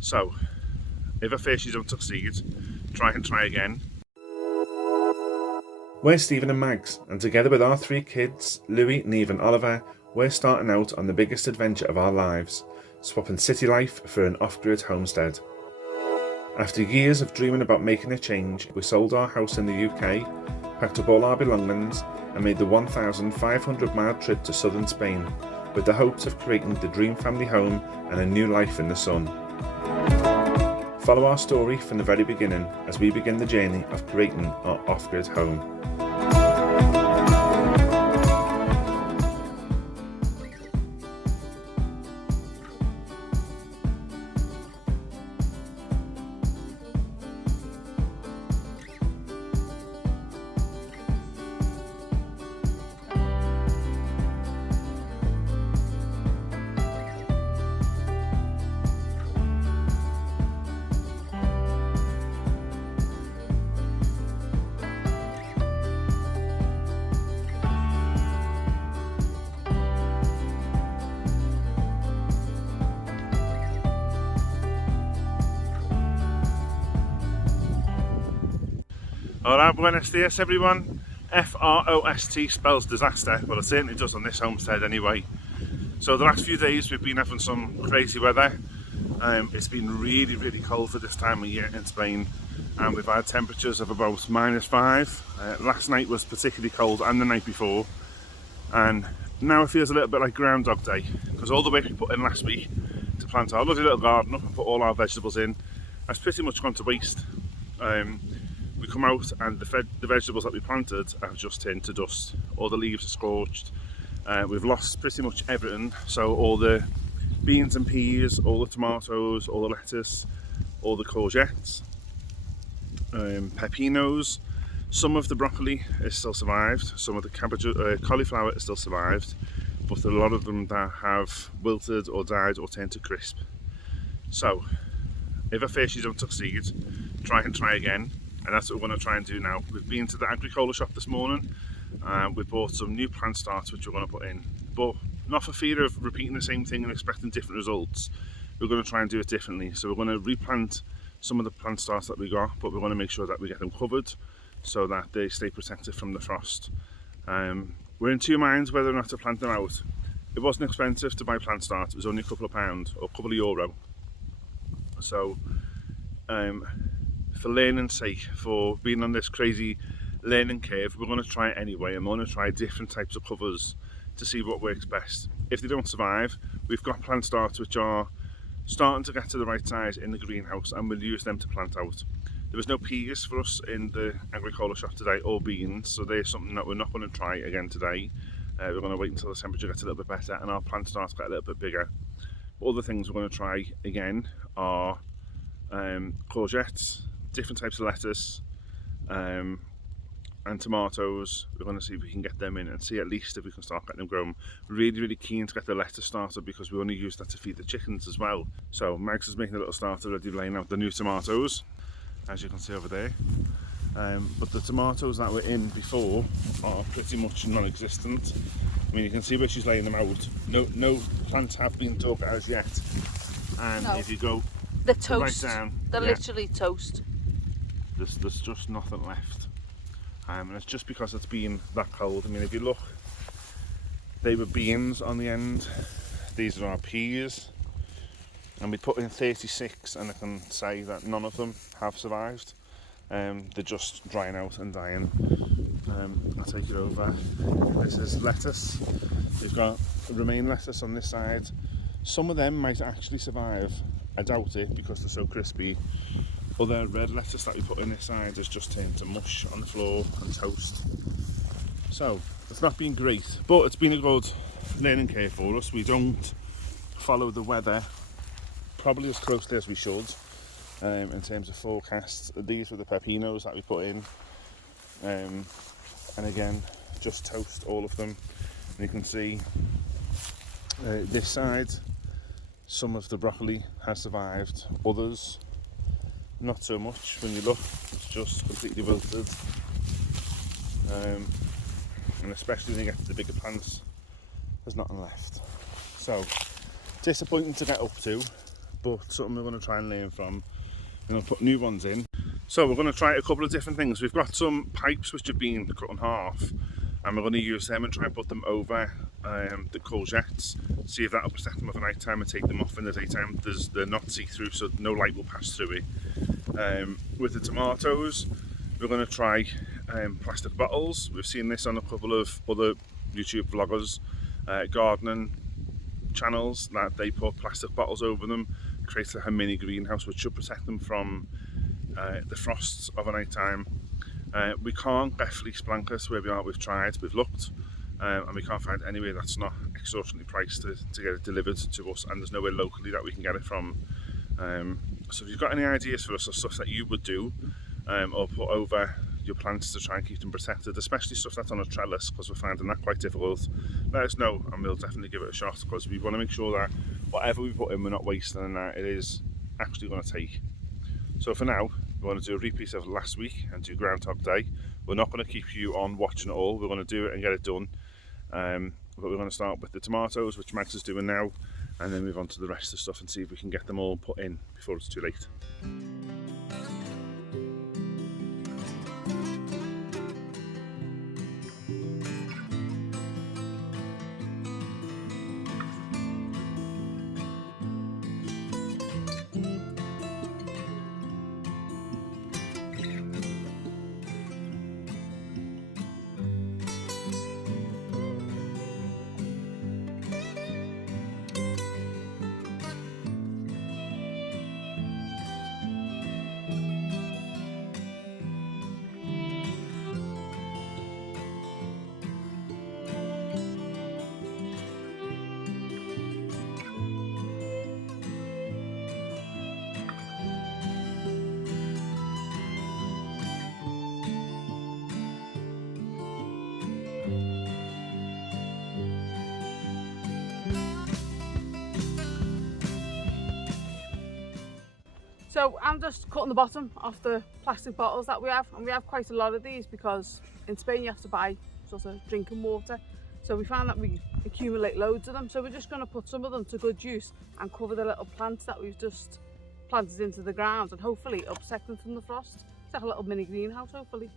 So, if at first you don't succeed, try again. We're Stephen and Mags, and together with our 3 kids, Louis, Neve and Oliver, we're starting out on the biggest adventure of our lives, swapping city life for an off-grid homestead. After years of dreaming about making a change, we sold our house in the UK, packed up all our belongings and made the 1,500-mile trip to southern Spain, with the hopes of creating the dream family home and a new life in the sun. Follow our story from the very beginning as we begin the journey of creating our off-grid home. Hola, buenos dias everyone. F-R-O-S-T spells disaster. Well, it certainly does on this homestead anyway. So the last few days we've been having some crazy weather. It's been really cold for this time of year in Spain, and we've had temperatures of about -5. Last night was particularly cold, and the night before, and now it feels a little bit like Groundhog Day, because all the work we put in last week to plant our lovely little garden up and put all our vegetables in has pretty much gone to waste. We come out and the vegetables that we planted have just turned to dust. All the leaves are scorched. We've lost pretty much everything. So all the beans and peas, all the tomatoes, all the lettuce, all the courgettes, pepinos. Some of the broccoli is still survived. Some of the cabbage, cauliflower is still survived. But a lot of them that have wilted or died or turned to crisp. So if at first you don't succeed, try again. And that's what we're going to try and do now. We've been to the agricola shop this morning and we bought some new plant starts which we're going to put in, but not for fear of repeating the same thing and expecting different results. We're going to try and do it differently. So we're going to replant some of the plant starts that we got, but we're going to make sure that we get them covered so that they stay protected from the frost. We're in 2 minds whether or not to plant them out. It wasn't expensive to buy plant starts. It was only a couple of pounds or a couple of euro. So for learning's sake, for being on this crazy learning curve, we're going to try it anyway. I'm going to try different types of covers to see what works best. If they don't survive, we've got plant starts which are starting to get to the right size in the greenhouse, and we'll use them to plant out. There was no peas for us in the agricola shop today, or beans, so there's something that we're not going to try again today. We're going to wait until the temperature gets a little bit better and our plant starts get a little bit bigger. Other things we're going to try again are courgettes, different types of lettuce, and tomatoes. We're going to see if we can get them in and see at least if we can start getting them grown. Really keen to get the lettuce started because we only use that to feed the chickens as well. So Max is making a little starter ready, laying out the new tomatoes, as you can see over there. But the tomatoes that were in before are pretty much non-existent. I mean, you can see where she's laying them out. No plants have been dug as yet. And no. If you go the toast, right down, they're literally toast. There's just nothing left, and it's just because it's been that cold. I mean, if you look, they were beans on the end. These are our peas, and we put in 36, and I can say that none of them have survived. They're just drying out and dying. I'll take it over. This is lettuce. We've got romaine lettuce on this side. Some of them might actually survive. I doubt it because they're so crispy. Other red lettuce that we put in this side has just turned to mush on the floor and toast. So it's not been great, but it's been a good learning curve for us. We don't follow the weather probably as closely as we should in terms of forecasts. These were the pepinos that we put in, and again just toast all of them. And you can see this side, some of the broccoli has survived, others not so much. When you look, it's just completely wilted, and especially when you get to the bigger plants, there's nothing left. So disappointing to get up to, but something we're going to try and learn from, and I'll put new ones in. So we're going to try a couple of different things. We've got some pipes which have been cut in half, and we're going to use them and try and put them over the courgettes, see if that'll protect them for night time and take them off in the daytime. They're not see-through, so no light will pass through it. With the tomatoes, we're going to try plastic bottles. We've seen this on a couple of other YouTube vloggers, gardening channels, that they put plastic bottles over them, create a mini greenhouse which should protect them from the frosts of a night time. We can't get fleece blankets where we are. We've tried, we've looked, and we can't find anywhere that's not extortionately priced to get it delivered to us, and there's nowhere locally that we can get it from. So if you've got any ideas for us of stuff that you would do or put over your plants to try and keep them protected, especially stuff that's on a trellis, because we're finding that quite difficult, let us know and we'll definitely give it a shot, because we want to make sure that whatever we put in, we're not wasting and that it is actually going to take. So for now, we want to do a repeat of last week and do Groundhog Day. We're not going to keep you on watching it all, we're going to do it and get it done. But we're going to start with the tomatoes, which Max is doing now, and then move on to the rest of the stuff and see if we can get them all put in before it's too late. So I'm just cutting the bottom off the plastic bottles that we have, and we have quite a lot of these because in Spain you have to buy sort of drinking water. So we found that we accumulate loads of them. So we're just going to put some of them to good use and cover the little plants that we've just planted into the ground, and hopefully it'll protect them from the frost. It's like a little mini greenhouse, hopefully.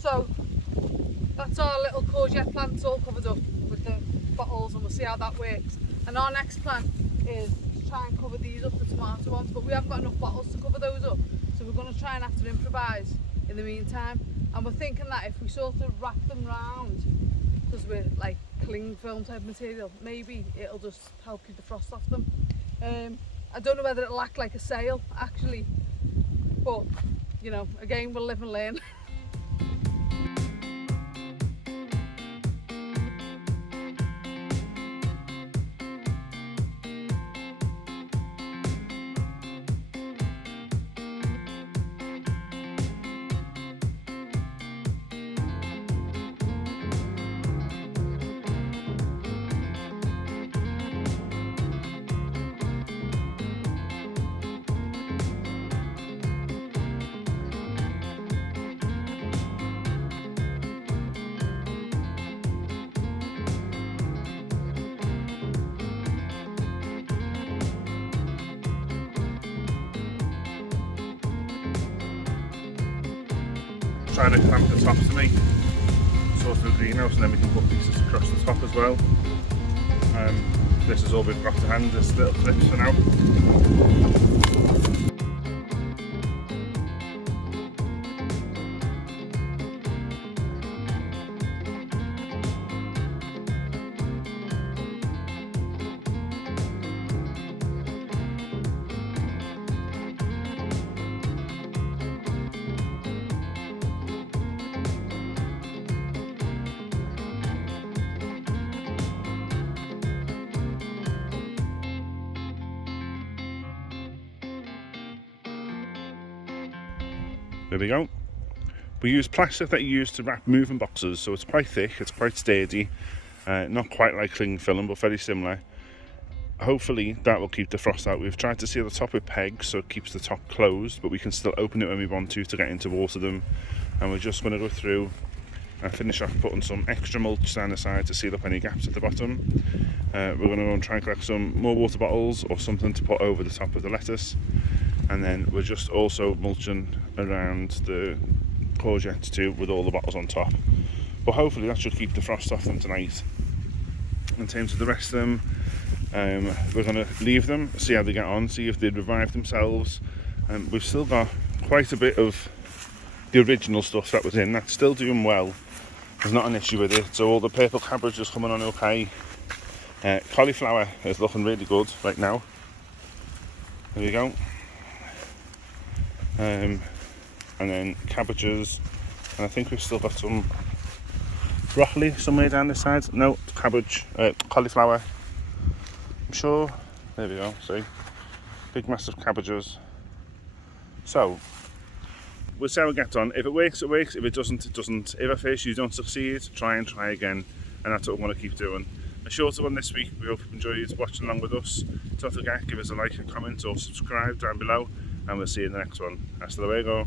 So that's our little courgette plants all covered up with the bottles, and we'll see how that works. And our next plan is to try and cover these up, the tomato ones, but we haven't got enough bottles to cover those up, so we're going to try and have to improvise in the meantime. And we're thinking that if we sort of wrap them round, because we're like cling film type material, maybe it'll just help keep the frost off them. I don't know whether it'll act like a sail actually, but you know, again, we'll live and learn. Trying to clamp the top to make sort of a greenhouse, and then we can put pieces across the top as well. This is all we've got to hand, this little clips for now. There we go. We use plastic that you use to wrap moving boxes, so it's quite thick, it's quite sturdy, not quite like cling film, but very similar. Hopefully that will keep the frost out. We've tried to seal the top with pegs so it keeps the top closed, but we can still open it when we want to get into water them. And we're just going to go through and finish off putting some extra mulch down the side to seal up any gaps at the bottom. We're going to go and try and collect some more water bottles or something to put over the top of the lettuce. And then we're just also mulching around the courgettes too, with all the bottles on top. But hopefully that should keep the frost off them tonight. In terms of the rest of them, we're going to leave them, see how they get on, see if they revive themselves. We've still got quite a bit of the original stuff that was in, that's still doing well. There's not an issue with it. So all the purple cabbage is coming on okay. Cauliflower is looking really good right now. There we go. And then cabbages, and I think we've still got some broccoli somewhere down this side. No, cabbage, cauliflower. I'm sure. There we go. See, big massive cabbages. So we'll see how it gets on. If it works, it works. If it doesn't, it doesn't. If at first you don't succeed, try again, and that's what we want to keep doing. A shorter one this week. We hope you enjoyed watching along with us. Don't forget, give us a like, a comment, or subscribe down below, and we'll see you in the next one. Hasta luego.